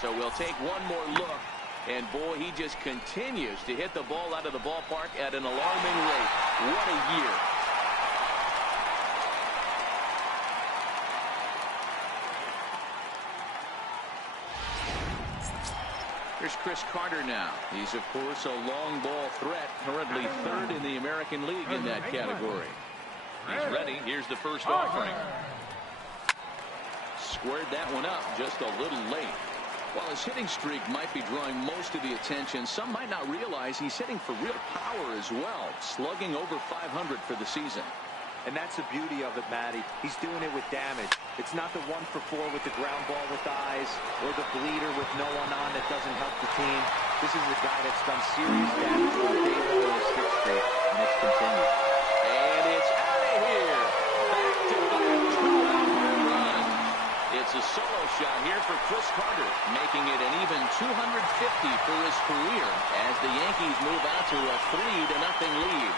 So we'll take one more look, and boy, he just continues to hit the ball out of the ballpark at an alarming rate. What a year. Here's Chris Carter now. He's, of course, a long ball threat, currently third in the American League in that category. He's ready. Here's the first offering. Squared that one up just a little late. While his hitting streak might be drawing most of the attention, some might not realize he's hitting for real power as well, slugging over 500 for the season. And that's the beauty of it, Matty. He's doing it with damage. It's not the 1-for-4 with the ground ball with eyes or the bleeder with no one on that doesn't help the team. This is a guy that's done serious damage from day one in his hit streak, and it's continued. And it's out of here. Back-to-back two-out home run. It's a solo shot here for Chris Carter, making it an even 250 for his career as the Yankees move out to a 3-0 lead.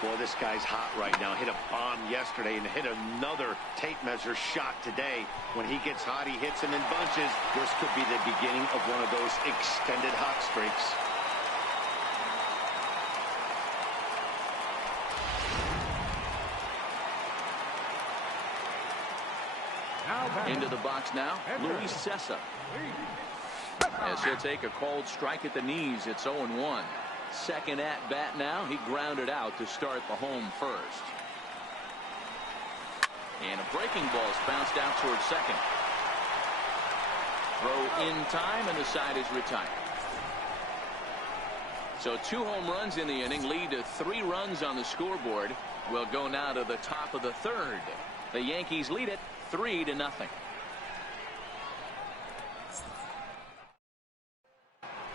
Boy, this guy's hot right now. Hit a bomb yesterday and hit another tape measure shot today. When he gets hot, he hits them in bunches. This could be the beginning of one of those extended hot streaks. Into the box now, Luis Cessa. As he'll take a cold strike at the knees, it's 0-1. Second at bat now. He grounded out to start the home first. And a breaking ball's bounced out towards second. Throw in time, and the side is retired. So 2 home runs in the inning lead to 3 runs on the scoreboard. We'll go now to the top of the third. The Yankees lead it 3-0.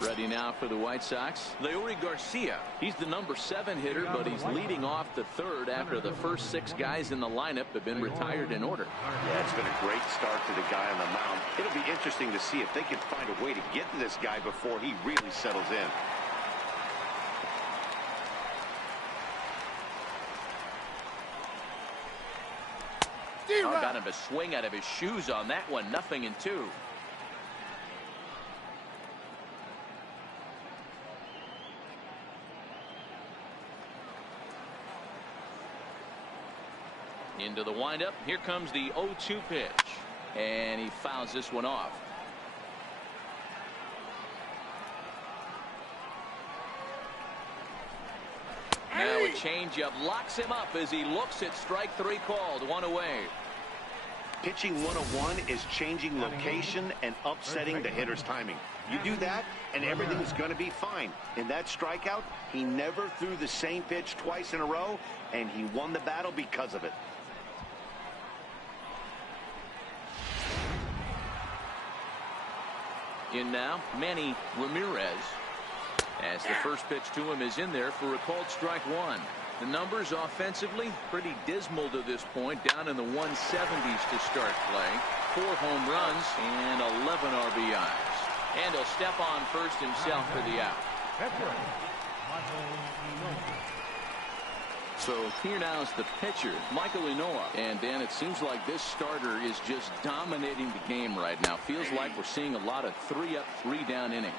Ready now for the White Sox, Leury Garcia. He's the number 7 hitter, but he's leading off the third after the first 6 guys in the lineup have been retired in order. Yeah, it's been a great start to the guy on the mound. It'll be interesting to see if they can find a way to get to this guy before he really settles in. Oh, got him to swing out of his shoes on that one. 0-2. Into the windup. Here comes the 0-2 pitch. And he fouls this one off. Now a changeup locks him up as he looks at strike 3 called. 1 away. Pitching 101 is changing location and upsetting the hitter's timing. You do that, and everything's going to be fine. In that strikeout, he never threw the same pitch twice in a row, and he won the battle because of it. In now, Manny Ramirez. As the first pitch to him is in there for a called strike 1. The numbers offensively pretty dismal to this point, down in the 170s to start play. 4 home runs and 11 RBIs. And he'll step on first himself for the out. So here now is the pitcher, Michael Inoa. And Dan, it seems like this starter is just dominating the game right now. Feels like we're seeing a lot of 3-up, 3-down innings.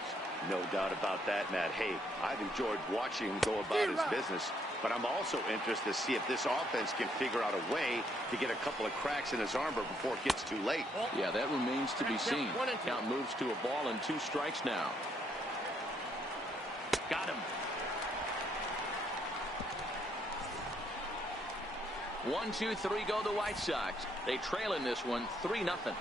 No doubt about that, Matt. Hey, I've enjoyed watching him go about his business, but I'm also interested to see if this offense can figure out a way to get a couple of cracks in his armor before it gets too late. Yeah, that remains to be seen. Count moves to a ball and 2 strikes now. Got him. 1, 2, 3 go the White Sox. They trail in this one 3-0.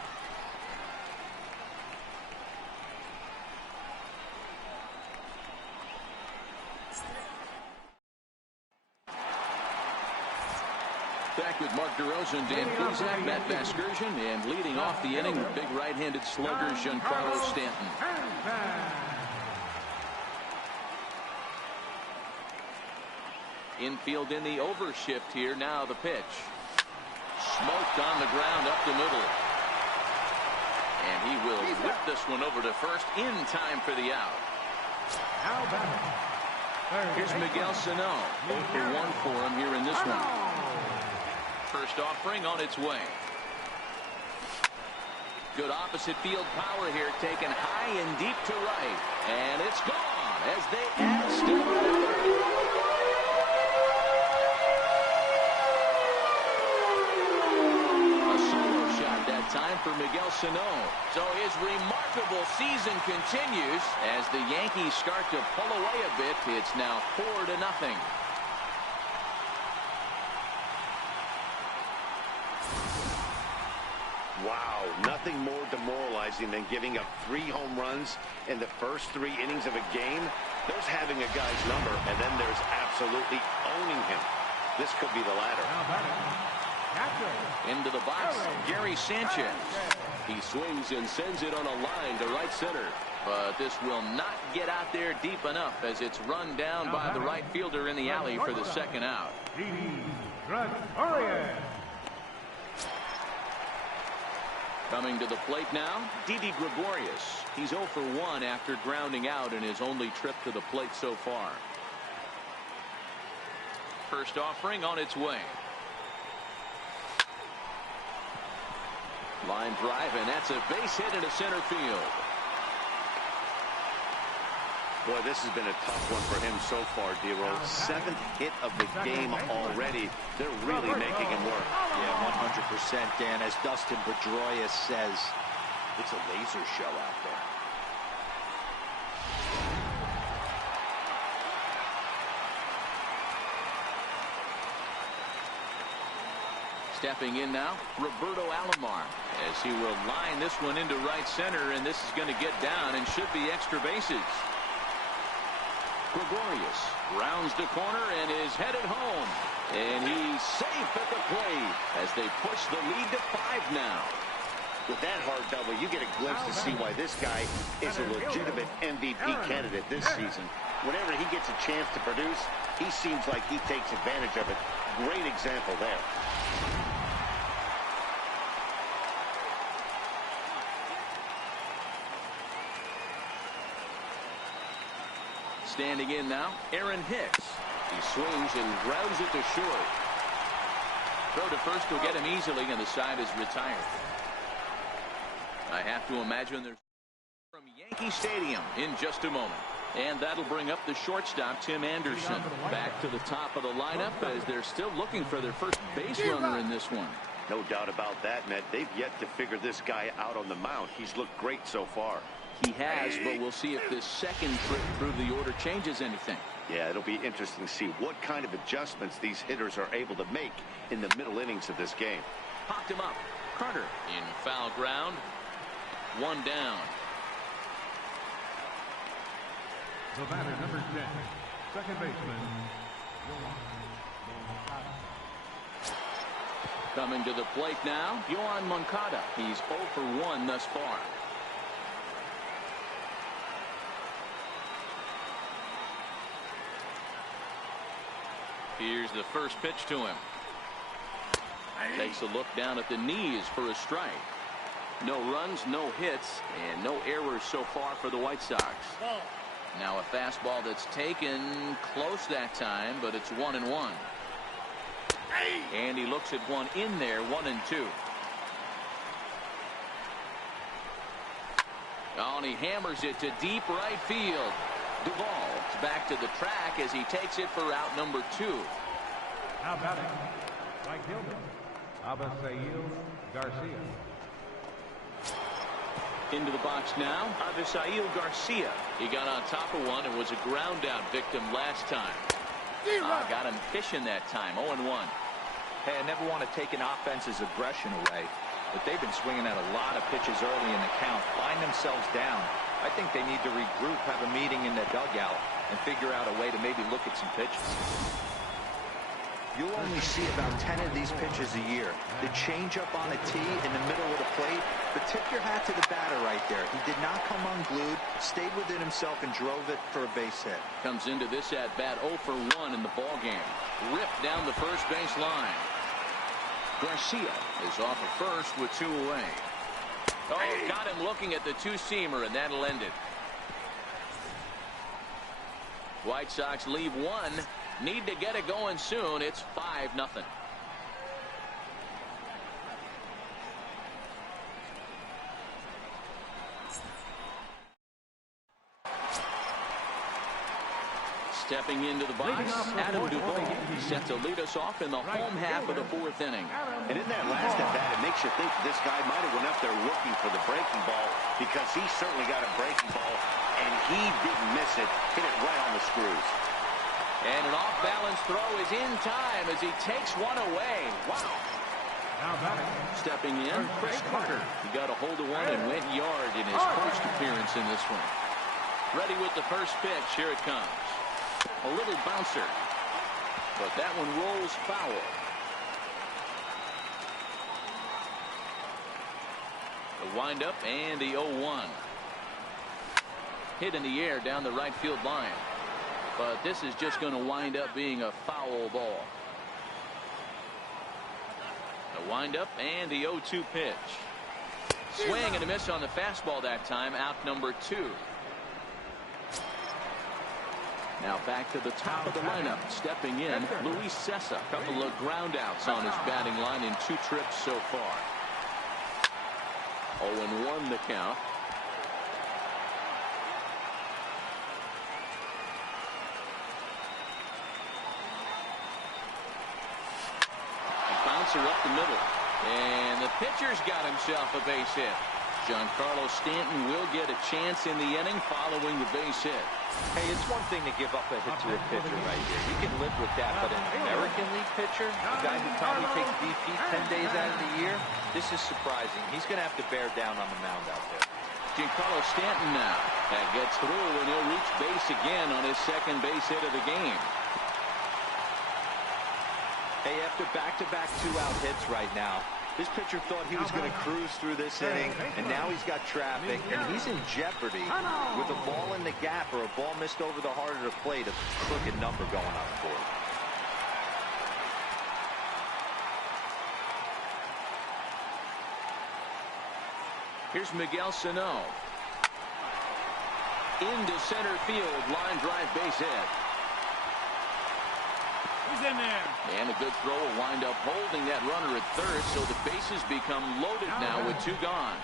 Back with Mark DeRosa and Dan Plesac, Matt Vasgersian, and leading off the inning, the big right-handed slugger, Giancarlo Stanton. Infield in the overshift here. Now the pitch. Smoked on the ground up the middle. And he will whip this one over to first in time for the out. Here's Miguel Sano. 0 for 1 for him here in this one. First offering on its way. Good opposite field power here, taken high and deep to right. And it's gone as they add still another. A solo shot that time for Miguel Sano. So his remarkable season continues as the Yankees start to pull away a bit. It's now 4-0. Wow, nothing more demoralizing than giving up 3 home runs in the first 3 innings of a game. There's having a guy's number, and then there's absolutely owning him. This could be the latter. Into the box, Gary Sanchez. He swings and sends it on a line to right center. But this will not get out there deep enough as it's run down by the right fielder in the alley for the second out. Coming to the plate now, Didi Gregorius. He's 0 for 1 after grounding out in his only trip to the plate so far. First offering on its way. Line drive, and that's a base hit into center field. Boy, this has been a tough one for him so far, D-Roll. 7th hit of the game already. They're really making him work. Yeah, 100%, Dan. As Dustin Pedroia says, it's a laser show out there. Stepping in now, Roberto Alomar, as he will line this one into right center, and this is going to get down and should be extra bases. Gregorius rounds the corner and is headed home. And he's safe at the plate as they push the lead to 5 now. With that hard double, you get a glimpse to see why this guy is a legitimate MVP candidate this season. Whenever he gets a chance to produce, he seems like he takes advantage of it. Great example there. Standing in now, Aaron Hicks. He swings and grounds it to short. Throw to first will get him easily, and the side is retired. I have to imagine there's from Yankee Stadium in just a moment. And that'll bring up the shortstop, Tim Anderson. Back to the top of the lineup as they're still looking for their first base runner in this one. No doubt about that, Ned. They've yet to figure this guy out on the mound. He's looked great so far. He has, but we'll see if this second trip through the order changes anything. Yeah, it'll be interesting to see what kind of adjustments these hitters are able to make in the middle innings of this game. Popped him up. Carter in foul ground. 1 down. The batter, number 10, second baseman. Coming to the plate now, Yohan Moncada. He's 0 for 1 thus far. Here's the first pitch to him. Takes a look down at the knees for a strike. No runs, no hits, and no errors so far for the White Sox. Now a fastball that's taken close that time, but it's 1-1. And he looks at one in there, 1-2. Oh, and he hammers it to deep right field. Duvall's back to the track as he takes it for out number 2. Now batting, right fielder, Abisail Garcia. Into the box now, Abisail Garcia. He got on top of one and was a ground out victim last time. Got him fishing that time, 0-1. Hey, I never want to take an offense's aggression away, but they've been swinging at a lot of pitches early in the count, find themselves down. I think they need to regroup, have a meeting in the dugout, and figure out a way to maybe look at some pitches. You'll only see about 10 of these pitches a year. The changeup on a tee in the middle of the plate, but tip your hat to the batter right there. He did not come unglued, stayed within himself, and drove it for a base hit. Comes into this at-bat 0 for 1 in the ballgame. Ripped down the first base line. Garcia is off at first with 2 away. Oh, got him looking at the two-seamer, and that'll end it. White Sox leave 1. Need to get it going soon. It's 5-0. Stepping into the box, Adam Duvall set to lead us off in the home half of the fourth inning. And in that last at-bat, it makes you think this guy might have went up there looking for the breaking ball, because he certainly got a breaking ball, and he didn't miss it. Hit it right on the screws. And an off-balance throw is in time as he takes one away. Wow. Stepping in, Chris Carter. He got a hold of one and went yard in his first appearance in this one. Ready with the first pitch. Here it comes. A little bouncer, but that one rolls foul. The windup and the 0-1. Hit in the air down the right field line. But this is just going to wind up being a foul ball. The windup and the 0-2 pitch. Swing and a miss on the fastball that time. Out number 2. Now back to the top of the lineup. Stepping in, Luis Cessa. Couple of ground outs on his batting line in 2 trips so far. 0-1 the count. Bouncer up the middle. And the pitcher's got himself a base hit. Giancarlo Stanton will get a chance in the inning following the base hit. Hey, it's one thing to give up a hit to a pitcher right here. You can live with that. But an American League pitcher, a guy who probably takes BP 10 days out of the year, this is surprising. He's going to have to bear down on the mound out there. Giancarlo Stanton now. That gets through, and he'll reach base again on his second base hit of the game. Hey, after back-to-back 2-out hits right now, this pitcher thought he was going to cruise through this inning, and now he's got traffic, and he's in jeopardy with a ball in the gap or a ball missed over the heart of the plate, a crooked number going on for him. Here's Miguel Sano. Into center field, line drive base hit. He's in there. And a good throw will wind up holding that runner at third, so the bases become loaded now with 2 gone.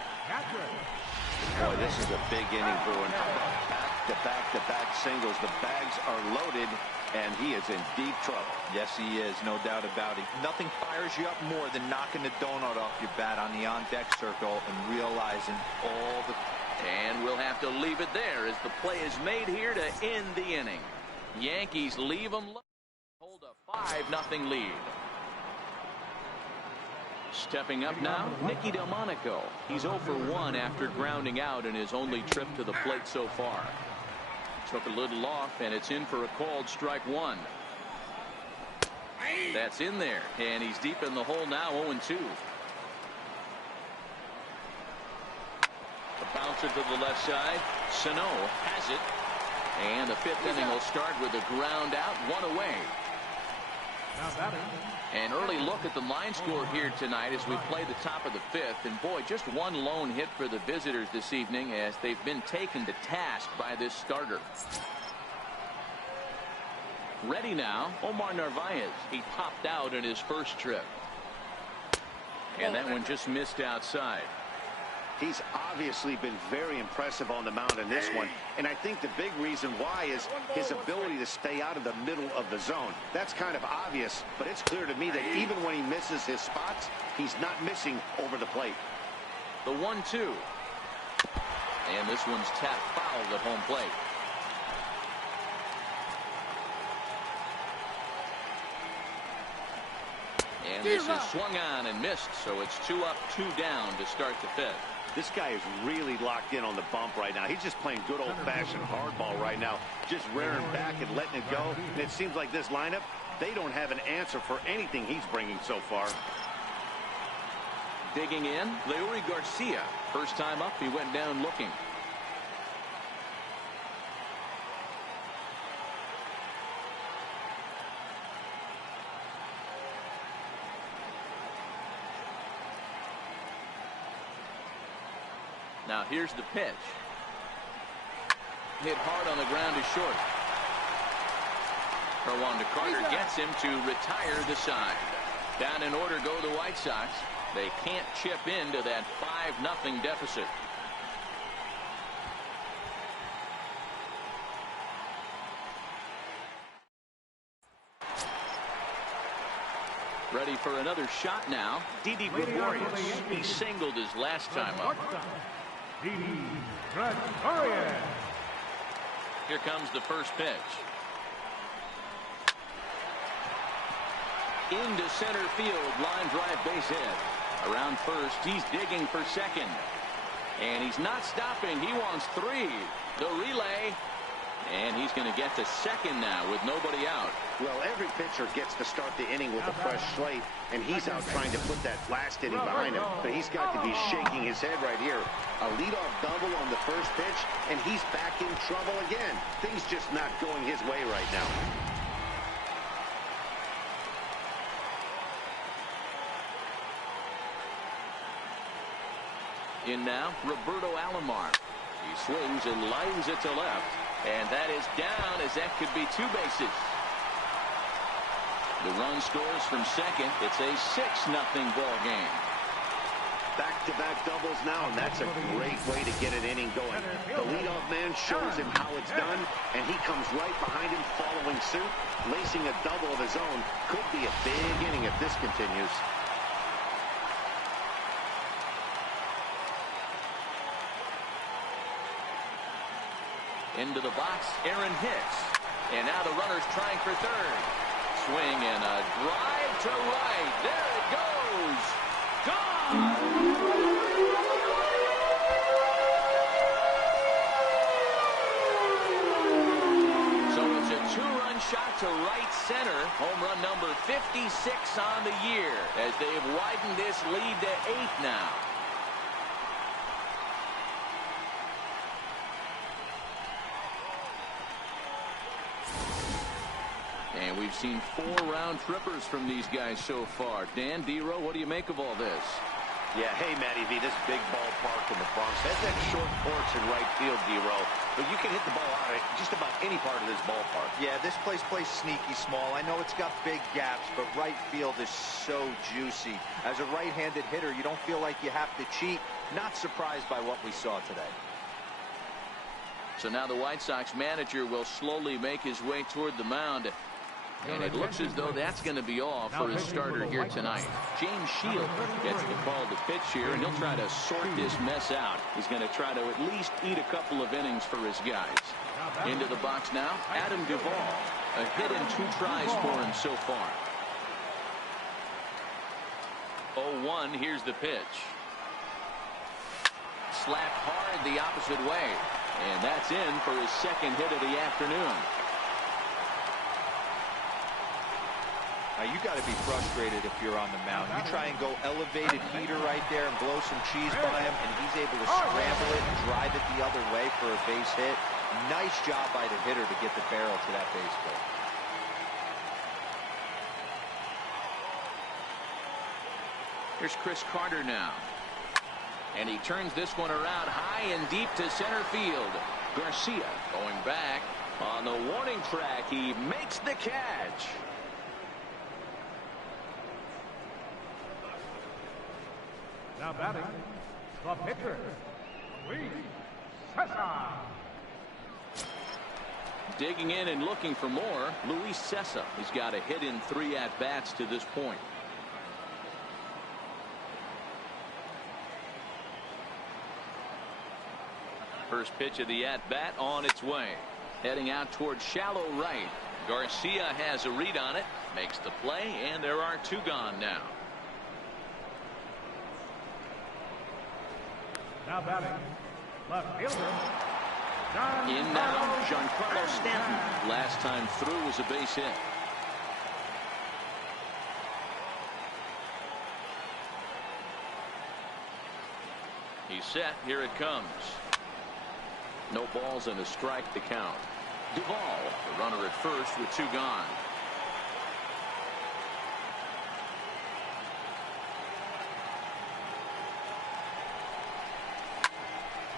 Boy, this is a big inning for him. Back-to-back singles. The bags are loaded, and he is in deep trouble. Yes, he is, no doubt about it. Nothing fires you up more than knocking the donut off your bat on the on-deck circle and realizing all the... And we'll have to leave it there as the play is made here to end the inning. Yankees leave them low. Hold a 5-0 lead. Stepping up now, Nicky Delmonico. He's 0 for 1 after grounding out in his only trip to the plate so far. Took a little off, and it's in for a called strike 1. That's in there, and he's deep in the hole now, 0-2. The bouncer to the left side. Sano has it. And the 5th inning will start with a ground out, 1 away. An early look at the line score here tonight as we play the top of the 5th. And boy, just 1 lone hit for the visitors this evening as they've been taken to task by this starter. Ready now, Omar Narvaez. He popped out in his first trip. And that one just missed outside. He's obviously been very impressive on the mound in this one, and I think the big reason why is his ability to stay out of the middle of the zone. That's kind of obvious, but it's clear to me that even when he misses his spots, he's not missing over the plate. The 1-2. And this one's tapped foul at home plate. And this is swung on and missed, so it's 2 up, 2 down to start the 5th. This guy is really locked in on the bump right now. He's just playing good old-fashioned hardball right now, just rearing back and letting it go. And it seems like this lineup, they don't have an answer for anything he's bringing so far. Digging in, Leury Garcia. First time up, he went down looking. Now here's the pitch. Hit hard on the ground is short. Herwanda Carter gets him to retire the side. Down in order go the White Sox. They can't chip into that 5-0 deficit. Ready for another shot now. Didi Gregorius. He singled his last time up. Didi Gregorius. Here comes the first pitch. Into center field. Line drive base hit. Around first. He's digging for second. And he's not stopping. He wants 3. The relay. And he's going to get to second now with nobody out. Well, every pitcher gets to start the inning with a fresh slate, and he's out trying to put that last inning behind him. But he's got to be shaking his head right here. A leadoff double on the first pitch, and he's back in trouble again. Things just not going his way right now. In now, Roberto Alomar. He swings and lines it to left. And that is down, as that could be 2 bases. The run scores from second. It's a 6-0 ball game. Back-to-back doubles now, and that's a great way to get an inning going. The leadoff man shows him how it's done, and he comes right behind him following suit. Lacing a double of his own could be a big inning if this continues. Into the box, Aaron Hicks. And now the runner's trying for third. Swing and a drive to right. There it goes. Gone! So it's a 2-run shot to right center. Home run number 56 on the year, as they've widened this lead to 8 now. And we've seen 4 round trippers from these guys so far. Dan, D-Row, what do you make of all this? Yeah, hey, Matty V, this big ballpark in the Bronx has that short porch in right field, D-Row, but you can hit the ball out of just about any part of this ballpark. Yeah, this place plays sneaky small. I know it's got big gaps, but right field is so juicy. As a right-handed hitter, you don't feel like you have to cheat. Not surprised by what we saw today. So now the White Sox manager will slowly make his way toward the mound. And it looks as though that's going to be all for his starter here tonight. James Shield gets the call to pitch here, and he'll try to sort this mess out. He's going to try to at least eat a couple of innings for his guys. Into the box now, Adam Duvall. A hit in 2 tries for him so far. 0-1, here's the pitch. Slapped hard the opposite way. And that's in for his second hit of the afternoon. Now, you got to be frustrated if you're on the mound. You try and go elevated heater right there and blow some cheese by him, and he's able to scramble it and drive it the other way for a base hit. Nice job by the hitter to get the barrel to that base hit. Here's Chris Carter now. And he turns this one around high and deep to center field. Garcia going back on the warning track. He makes the catch. Now batting, the pitcher, Luis Cessa. Digging in and looking for more, Luis Cessa. He's got a hit in 3 at-bats to this point. First pitch of the at-bat on its way. Heading out towards shallow right. Garcia has a read on it, makes the play, and there are 2 gone now. Now batting, left fielder, in now, Giancarlo Stanton. Last time through was a base hit. He's set. Here it comes. No balls and a strike to count. Duvall, the runner at first with 2 gone.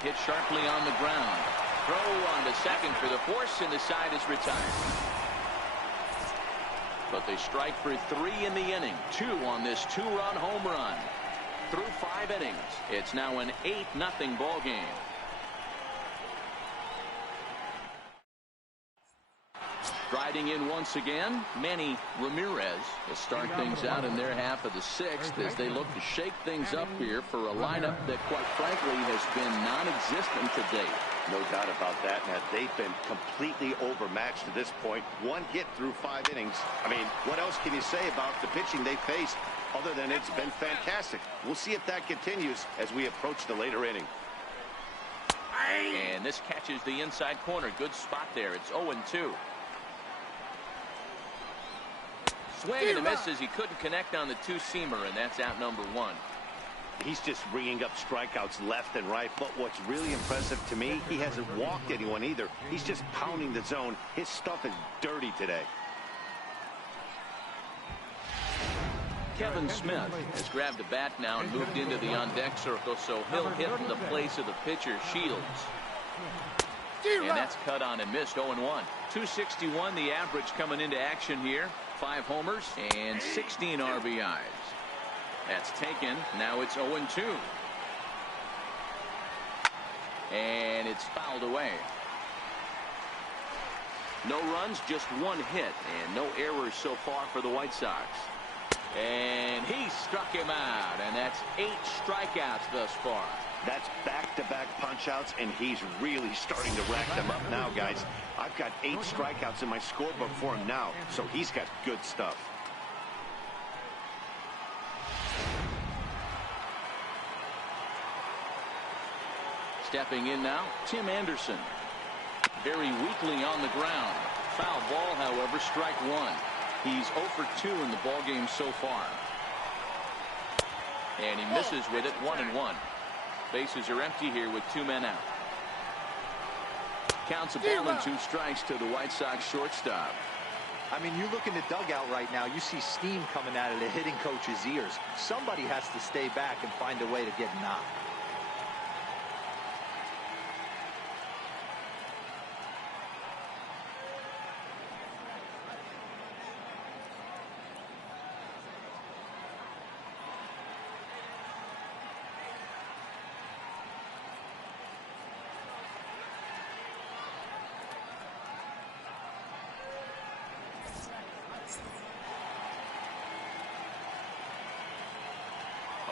Hit sharply on the ground. Throw on to second for the force, and the side is retired. But they strike for 3 in the inning. 2 on this 2-run home run. Through 5 innings, it's now an 8-0 ball game. Striding in once again, Manny Ramirez to start things out in their half of the sixth as they look to shake things up here for a lineup that, quite frankly, has been non-existent to date. No doubt about that, Matt. They've been completely overmatched to this point. One hit through 5 innings. I mean, what else can you say about the pitching they faced other than it's been fantastic? We'll see if that continues as we approach the later inning. And this catches the inside corner. Good spot there. It's 0-2. Swing and a miss as he couldn't connect on the two-seamer, and that's out number 1. He's just ringing up strikeouts left and right, but what's really impressive to me, he hasn't walked anyone either. He's just pounding the zone. His stuff is dirty today. Kevin Smith has grabbed a bat now and moved into the on-deck circle, so he'll hit in the place of the pitcher, Shields. And that's cut on and missed, 0-1. 261 the average coming into action here. 5 homers and 16 RBIs. That's taken. Now it's 0-2. And it's fouled away. No runs, just 1 hit, and no errors so far for the White Sox. And he struck him out, and that's 8 strikeouts thus far. That's back-to-back punch-outs, and he's really starting to rack them up now, guys. I've got 8 strikeouts in my scorebook for him now, so he's got good stuff. Stepping in now, Tim Anderson. Very weakly on the ground. Foul ball, however, strike 1. He's 0 for 2 in the ballgame so far. And he misses with it, 1-1. Bases are empty here with 2 men out. Counts a ball and 2 strikes to the White Sox shortstop. I mean, you look in the dugout right now, you see steam coming out of the hitting coach's ears. Somebody has to stay back and find a way to get knocked.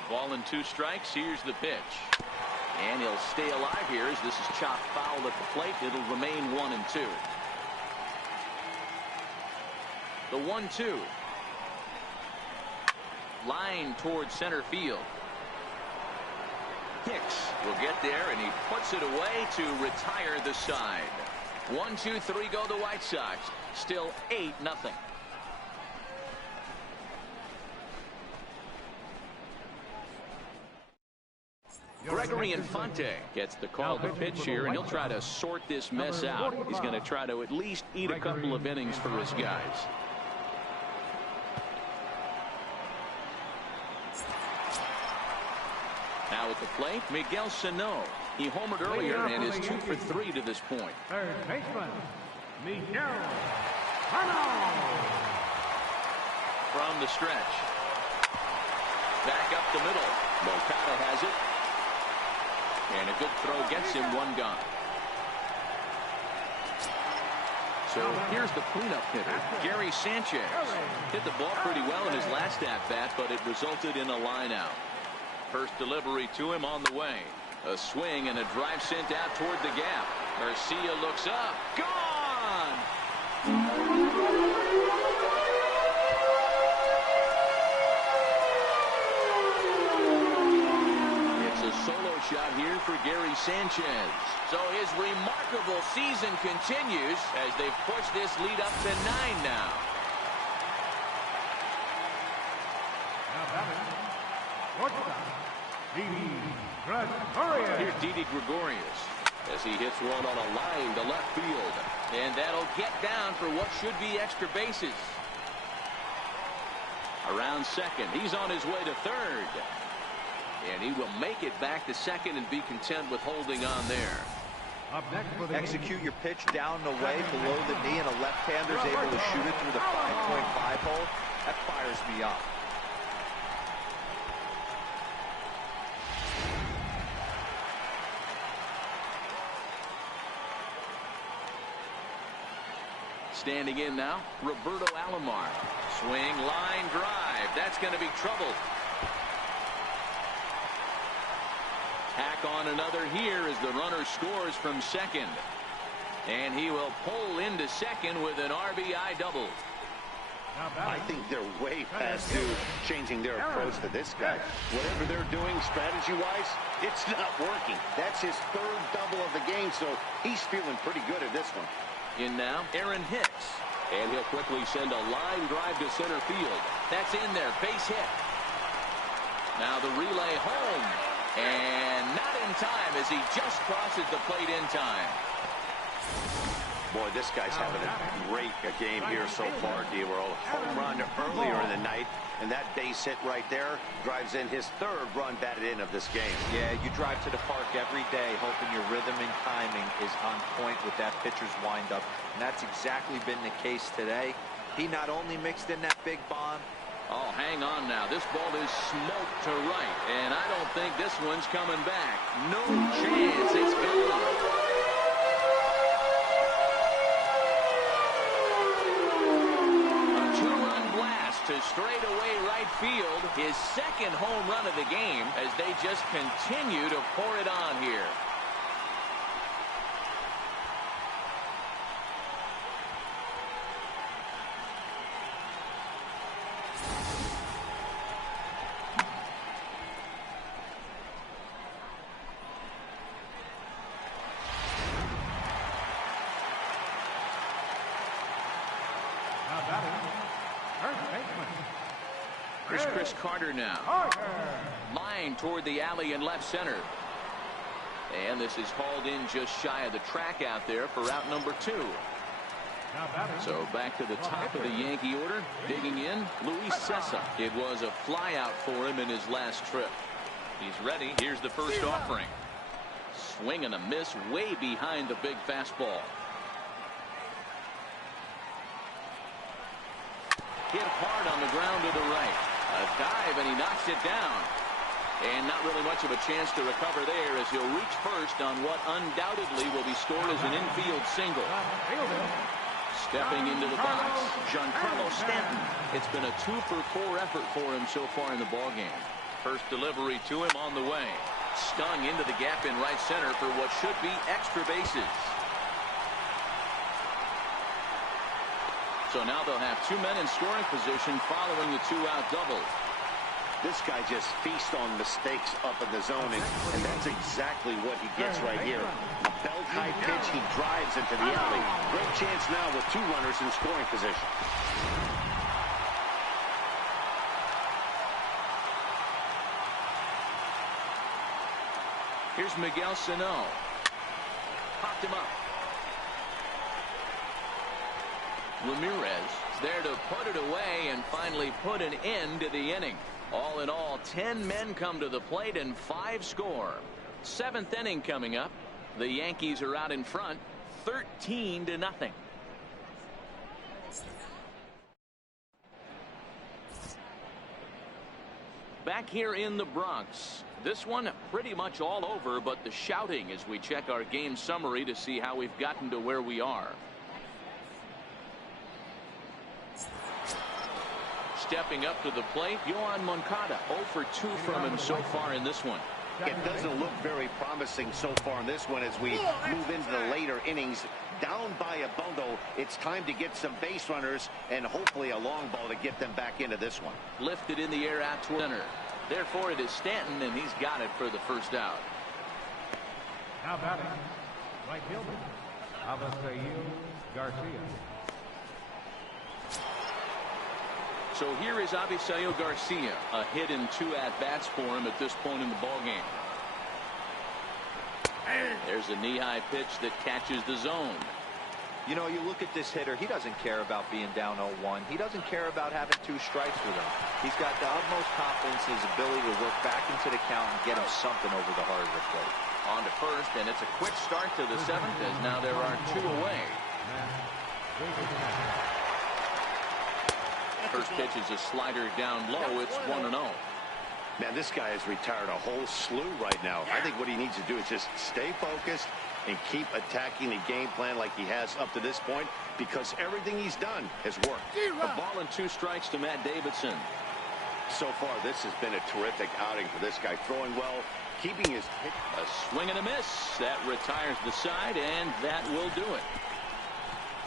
Ball and 2 strikes. Here's the pitch. And he'll stay alive here as this is chopped foul at the plate. It'll remain 1-2. The 1-2. Line towards center field. Hicks will get there, and he puts it away to retire the side. 1, 2, 3 go the White Sox. Still 8-0. Gregory Infante gets the call to pitch here, and he'll try to sort this mess out. He's going to try to at least eat a couple of innings for his guys. Now at the plate, Miguel Sano. He homered earlier and is 2 for 3 to this point. Third baseman, Miguel Sano. From the stretch. Back up the middle. Moncada has it. And a good throw gets him 1 gone. So here's the cleanup hitter, Gary Sanchez. Hit the ball pretty well in his last at-bat, but it resulted in a line out. First delivery to him on the way. A swing and a drive sent out toward the gap. Garcia looks up. Gone! Solo shot here for Gary Sanchez. So his remarkable season continues as they've pushed this lead up to 9 now. Here's Didi Gregorius as he hits one on a line to left field. And that'll get down for what should be extra bases. Around second. He's on his way to third. And he will make it back to second and be content with holding on there. Execute your pitch down and away below the knee, and a left-hander's able to shoot it through the 5.5 hole. That fires me up. Standing in now, Roberto Alomar. Swing, line drive. That's going to be trouble. Tack on another here as the runner scores from second. And he will pull into second with an RBI double. I think they're way past due changing their approach to this guy. Whatever they're doing strategy-wise, it's not working. That's his third double of the game, so he's feeling pretty good at this one. In now, Aaron Hicks. And he'll quickly send a line drive to center field. That's in there, base hit. Now the relay home. And not in time as he just crosses the plate in time. Boy, this guy's having a great game here so far, D-Roll. Home run earlier in the night, and that base hit right there drives in his third run batted in of this game. Yeah, you drive to the park every day hoping your rhythm and timing is on point with that pitcher's windup, and that's exactly been the case today. He not only mixed in that big bomb. Oh, hang on now. This ball is smoked to right, and I don't think this one's coming back. No chance. It's gone. To straightaway right field, his second home run of the game as they just continue to pour it on here. Here's Chris Carter now. Line toward the alley in left center. And this is hauled in just shy of the track out there for out number 2. So back to the top of the Yankee order. Digging in, Luis Cessa. It was a fly out for him in his last trip. He's ready. Here's the first offering. Swing and a miss way behind the big fastball. Hit hard on the ground to the right. A dive, and he knocks it down. And not really much of a chance to recover there as he'll reach first on what undoubtedly will be scored as an infield single. Stepping into the box, Giancarlo Stanton. It's been a 2-for-4 effort for him so far in the ballgame. First delivery to him on the way. Stung into the gap in right center for what should be extra bases. So now they'll have 2 men in scoring position following the 2-out double. This guy just feasts on mistakes up in the zone, and that's exactly what he gets right here. A belt-high pitch, he drives into the alley. Great chance now with 2 runners in scoring position. Here's Miguel Sano. Popped him up. Ramirez there to put it away and finally put an end to the inning. All in all, 10 men come to the plate and 5 score. 7th inning coming up. The Yankees are out in front, 13-0. Back here in the Bronx. This one pretty much all over, but the shouting as we check our game summary to see how we've gotten to where we are. Stepping up to the plate, Yohan Moncada. 0 for 2 from him so far in this one. It doesn't look very promising so far in this one as we move into the later innings. Down by a bundle, it's time to get some base runners and hopefully a long ball to get them back into this one. Lifted in the air out to center. Therefore, it is Stanton, and he's got it for the first out. Now batting, right fielder, LATINOHEAt Garcia. So here is LATINOHEAt Garcia. A hit and 2 at-bats for him at this point in the ballgame. There's a knee-high pitch that catches the zone. You know, you look at this hitter, he doesn't care about being down 0-1. He doesn't care about having 2 strikes with him. He's got the utmost confidence in his ability to work back into the count and get him something over the heart of the plate. On to first, and it's a quick start to the 7th as now there are 2 away. First pitch is a slider down low. It's 1-0. Man, this guy has retired a whole slew right now. I think what he needs to do is just stay focused, and keep attacking the game plan like he has up to this point, because everything he's done has worked. A ball and 2 strikes to Matt Davidson. So far, this has been a terrific outing for this guy. Throwing well, keeping his hit. A swing and a miss. That retires the side, and that will do it.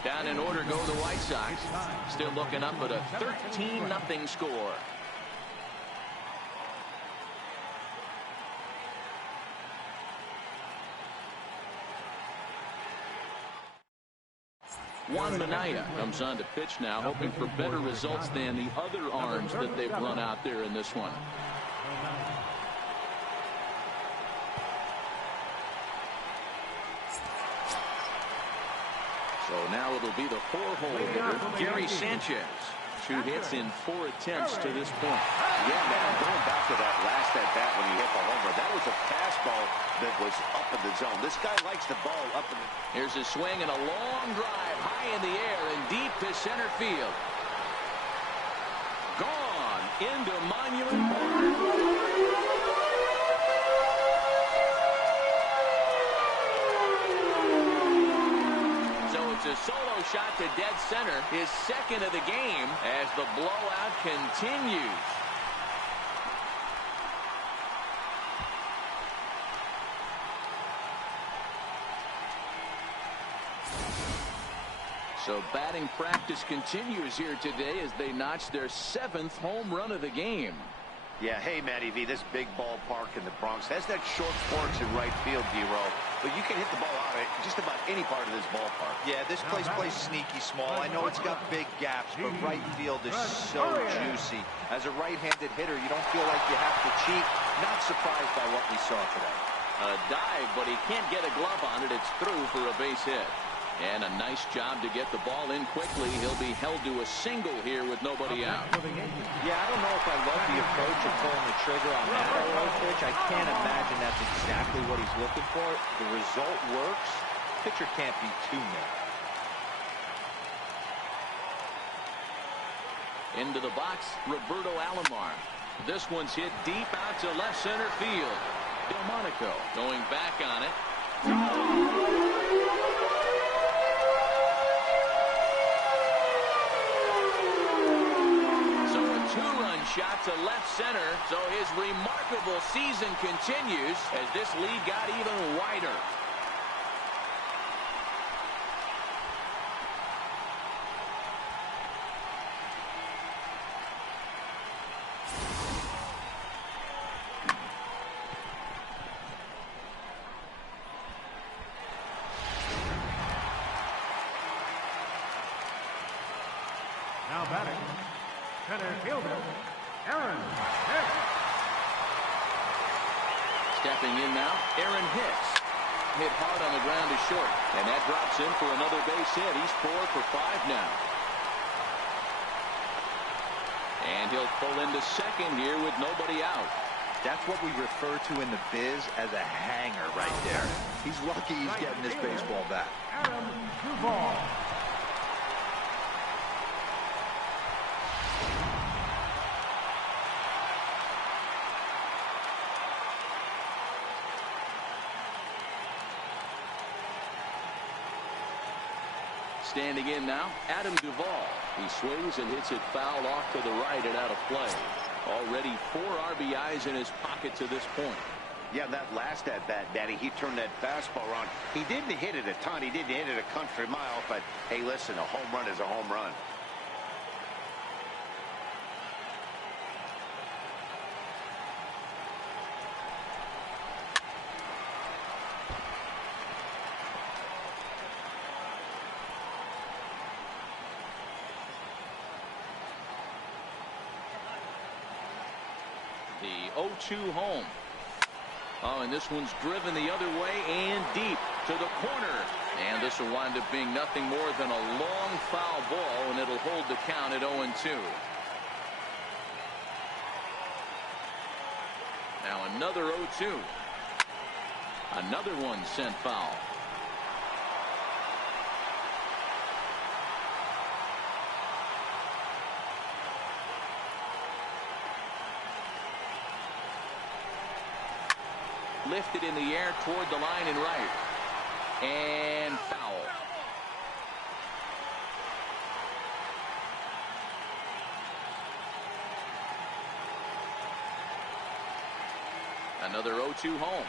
Down in order go the White Sox. Still looking up at a 13-0 score. Juan Minaya comes on to pitch now, hoping for better results than the other arms that they've run out there in this one. So now it'll be the 4-hole hitter, Gary Sanchez. 2 hits in 4 attempts to this point. Yeah, man, going back to that last at-bat when he hit the homer, that was a fastball that was up in the zone. This guy likes the ball up in the... Here's a swing and a long drive high in the air and deep to center field. Gone into Monument Park. A solo shot to dead center, his second of the game, as the blowout continues. So batting practice continues here today as they notch their 7th home run of the game. Yeah, hey, Matty V, this big ballpark in the Bronx has that short porch in right field, D-Row, but you can hit the ball out of just about any part of this ballpark. Yeah, this place plays sneaky small. I know it's got big gaps, but right field is so juicy. As a right-handed hitter, you don't feel like you have to cheat. Not surprised by what we saw today. A dive, but he can't get a glove on it. It's through for a base hit. And a nice job to get the ball in quickly. He'll be held to a single here with nobody out. Yeah, I don't know if I love the approach of pulling the trigger on that arrow pitch. I can't imagine that's exactly what he's looking for. The result works. Pitcher can't be too mad. Into the box, Roberto Alomar. This one's hit deep out to left center field. Delmonico going back on it. Shot to left center, so his remarkable season continues as this lead got even wider. Now batting, center fielder, Aaron Hicks. Stepping in now, Aaron Hicks. Hit hard on the ground to short, and that drops in for another base hit. He's 4 for 5 now. And he'll pull into second here with nobody out. That's what we refer to in the biz as a hanger right there. He's lucky he's getting this baseball back. Adam Duvall. Standing in now, Adam Duvall. He swings and hits it foul off to the right and out of play. Already 4 RBIs in his pocket to this point. Yeah, that last at-bat, Daddy, he turned that fastball around. He didn't hit it a ton. He didn't hit it a country mile, but, hey, listen, a home run is a home run. The 0-2 home. Oh, and this one's driven the other way and deep to the corner. And this will wind up being nothing more than a long foul ball, and it'll hold the count at 0-2. Now another 0-2. Another one sent foul. Lifted in the air toward the line and right. And foul. Another 0-2 home.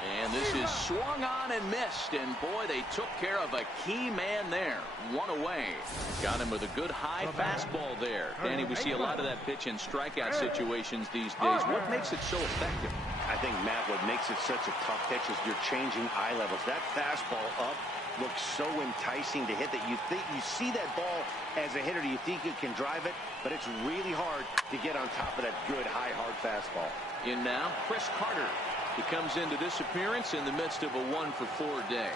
And this is swung on and missed. And boy, they took care of a key man there. One away. Got him with a good high fastball there. Danny, we see a lot of that pitch in strikeout situations these days. What makes it so effective? I think, Matt, what makes it such a tough pitch is you're changing eye levels. That fastball up looks so enticing to hit that you see that ball as a hitter, you think you can drive it, but it's really hard to get on top of that good high hard fastball. In now, Chris Carter. He comes into this appearance in the midst of a 1-for-4 day.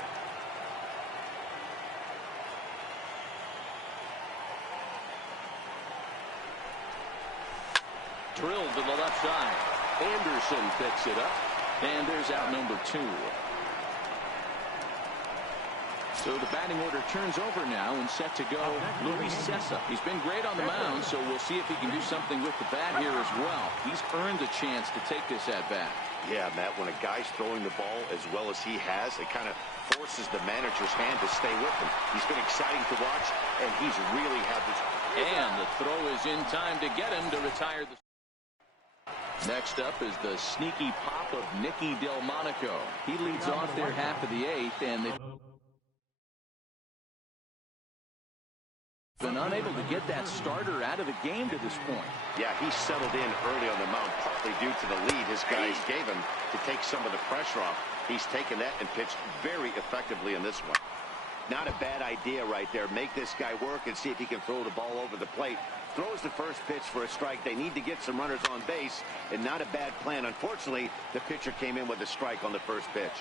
Drilled to the left side. Anderson picks it up. And there's out number 2. So the batting order turns over now and set to go Luis Cessa. He's been great on the mound, so we'll see if he can do something with the bat here as well. He's earned a chance to take this at bat. Yeah, Matt, when a guy's throwing the ball as well as he has, it kind of forces the manager's hand to stay with him. He's been exciting to watch, and he's really had this. And the throw is in time to get him to retire the. Next up is the sneaky pop of Nicky Delmonico. He leads off their half of the 8th, and they've been unable to get that starter out of the game to this point. Yeah, he settled in early on the mound, partly due to the lead his guys gave him to take some of the pressure off. He's taken that and pitched very effectively in this one. Not a bad idea right there. Make this guy work and see if he can throw the ball over the plate. Throws the first pitch for a strike. They need to get some runners on base, and not a bad plan. Unfortunately, the pitcher came in with a strike on the first pitch.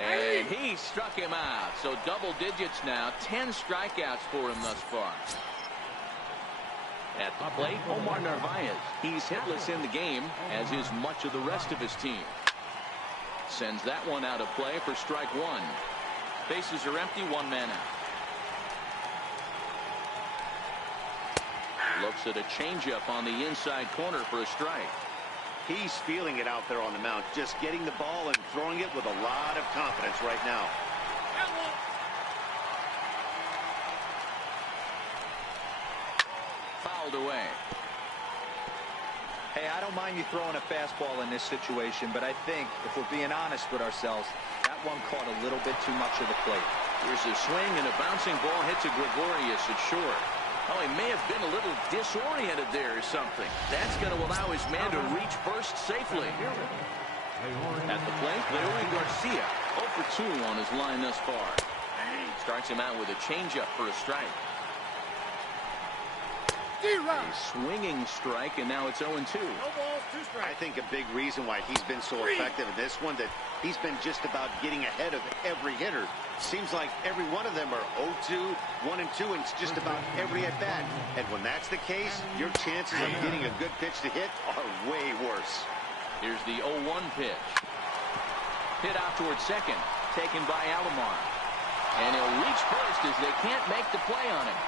And he struck him out. So double digits now. 10 strikeouts for him thus far. At the plate, Omar Narvaez. He's hitless in the game, as is much of the rest of his team. Sends that one out of play for strike 1. Bases are empty, 1 man out. Looks at a changeup on the inside corner for a strike. He's feeling it out there on the mound, just getting the ball and throwing it with a lot of confidence right now. Fouled away. Hey, I don't mind you throwing a fastball in this situation, but I think if we're being honest with ourselves, that one caught a little bit too much of the plate. Here's a swing, and a bouncing ball hits a Gregorius at short. Oh, he may have been a little disoriented there or something. That's going to allow his man to reach first safely. At the plate, Leury Garcia, 0 for 2 on his line thus far. Starts him out with a changeup for a strike. A swinging strike, and now it's 0-2. I think a big reason why he's been so effective in this one, that he's been just about getting ahead of every hitter. Seems like every one of them are 0-2, 1-2, and it's just about every at-bat. And when that's the case, your chances of getting a good pitch to hit are way worse. Here's the 0-1 pitch. Hit out towards second, taken by Alomar. And he'll reach first as they can't make the play on him.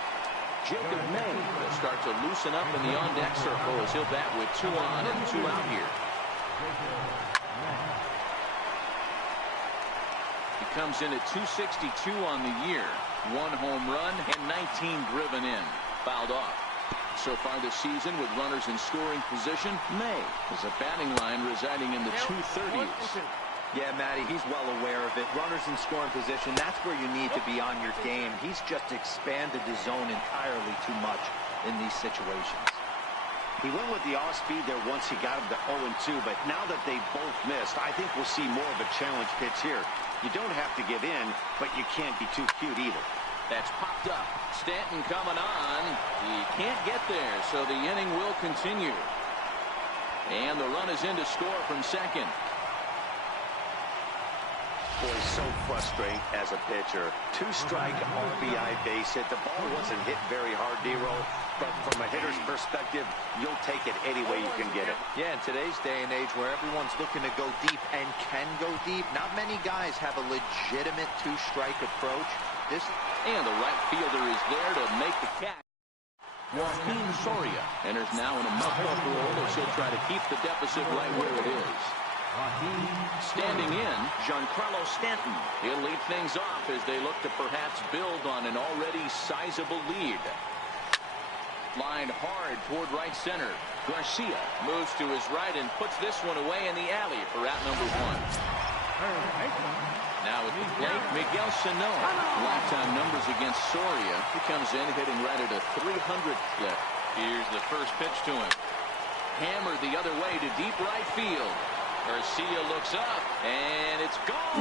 Jacob May will start to loosen up in the on-deck circle as he'll bat with 2 on and 2 out here. He comes in at 262 on the year. 1 home run and 19 driven in. Fouled off. So far this season with runners in scoring position, May is a batting line residing in the 230s. Yeah, Matty, he's well aware of it. Runners in scoring position, that's where you need to be on your game. He's just expanded the zone entirely too much in these situations. He went with the off-speed there once he got him to 0-2, but now that they both missed, I think we'll see more of a challenge pitch here. You don't have to give in, but you can't be too cute either. That's popped up. Stanton coming on. He can't get there, so the inning will continue. And the run is in to score from second. Boy, so frustrating as a pitcher. 2-strike RBI base hit. The ball wasn't hit very hard, D-Roll, but from a hitter's perspective, you'll take it any way you can get it. Yeah, in today's day and age where everyone's looking to go deep and can go deep, not many guys have a legitimate 2-strike approach. And the right fielder is there to make the catch. Joaquin Soria enters now in a muck-up role as he'll try to keep the deficit right where it is. Standing in, Giancarlo Stanton. He'll lead things off as they look to perhaps build on an already sizable lead. Lined hard toward right center. Garcia moves to his right and puts this one away in the alley for out number 1. Now at the plate, Miguel Sano. Lifetime numbers against Soria. He comes in hitting right at a 300 clip. Here's the first pitch to him. Hammered the other way to deep right field. Garcia looks up, and it's gone.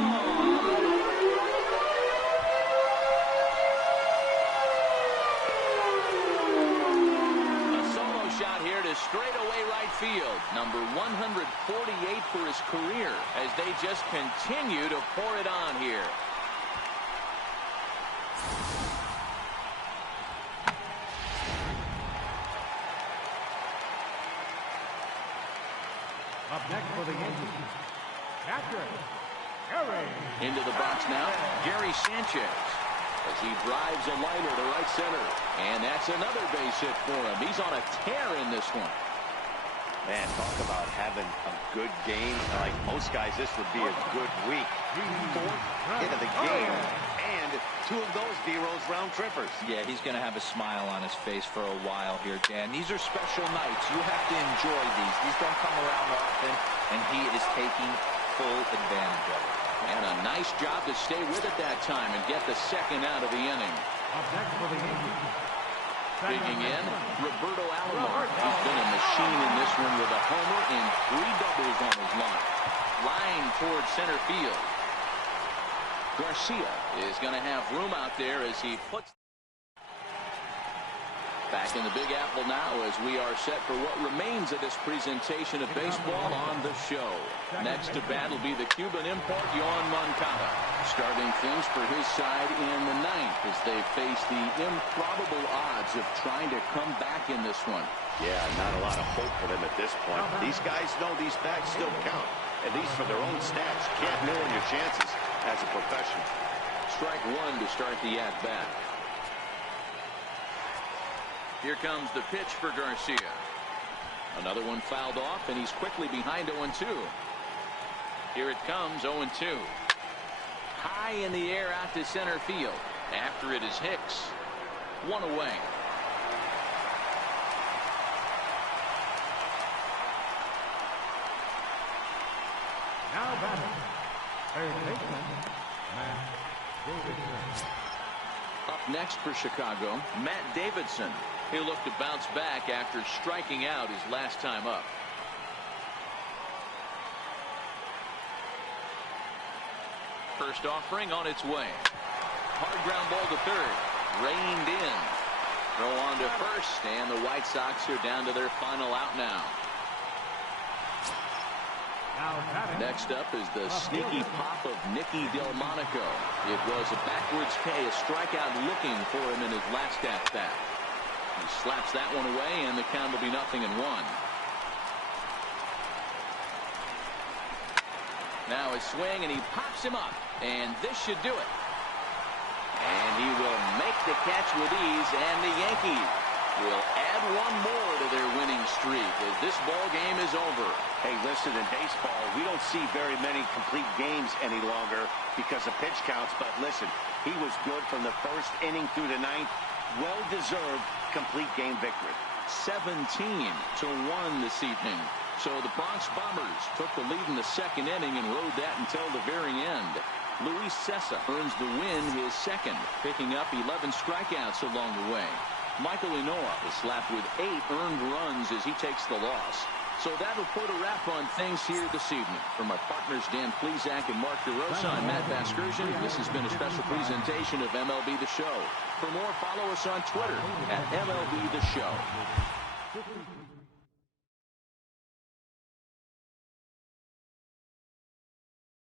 A solo shot here to straightaway right field. Number 148 for his career as they just continue to pour it on here. Up next for the Yankees, catcher, Gary. Into the box now, Gary Sanchez as he drives a liner to right center. And that's another base hit for him. He's on a tear in this one. Man, talk about having a good game. Like most guys, this would be a good week. 4th hit of the game. And 2 of those D-Rose round trippers. Yeah, he's going to have a smile on his face for a while here, Dan. These are special nights. You have to enjoy these. These don't come around often, and he is taking full advantage of it. And a nice job to stay with it that time and get the second out of the inning. Up next for the Yankees. Digging in, Roberto Alomar. He's been a machine in this one with a homer and 3 doubles on his line. Line towards center field. Garcia is going to have room out there as he puts... Back in the Big Apple now as we are set for what remains of this presentation of baseball on the show. Next to bat will be the Cuban import, Yoan Moncada. Starting things for his side in the 9th as they face the improbable odds of trying to come back in this one. Yeah, not a lot of hope for them at this point. These guys know these bats still count, at least for their own stats. You can't ruin your chances as a professional. Strike 1 to start the at-bat. Here comes the pitch for Garcia. Another one fouled off, and he's quickly behind 0-2. Here it comes, 0-2. High in the air out to center field. After it is Hicks. 1 away. Now batting, third baseman, Matt Davidson. Up next for Chicago, Matt Davidson. He'll look to bounce back after striking out his last time up. First offering on its way. Hard ground ball to third. Reined in. Throw on to first, and the White Sox are down to their final out now. Next up is the sneaky pop of Nicky Delmonico. It was a backwards K, a strikeout looking for him in his last at-bat. He slaps that one away, and the count will be 0-1. Now a swing, and he pops him up, and this should do it. And he will make the catch with ease, and the Yankees will add 1 more to their winning streak as this ball game is over. Hey, listen, in baseball, we don't see very many complete games any longer because of pitch counts, but listen, he was good from the 1st inning through the 9th. Well-deserved complete game victory. 17-1 this evening. So the Bronx Bombers took the lead in the 2nd inning and rode that until the very end. Luis Cessa earns the win, his 2nd, picking up 11 strikeouts along the way. Michael Inoa is slapped with 8 earned runs as he takes the loss. So that'll put a wrap on things here this evening. For my partners Dan Plesac and Mark DeRosa, I'm Matt Vasgersian. This has been a special presentation of MLB The Show. For more, follow us on Twitter at MLB The Show.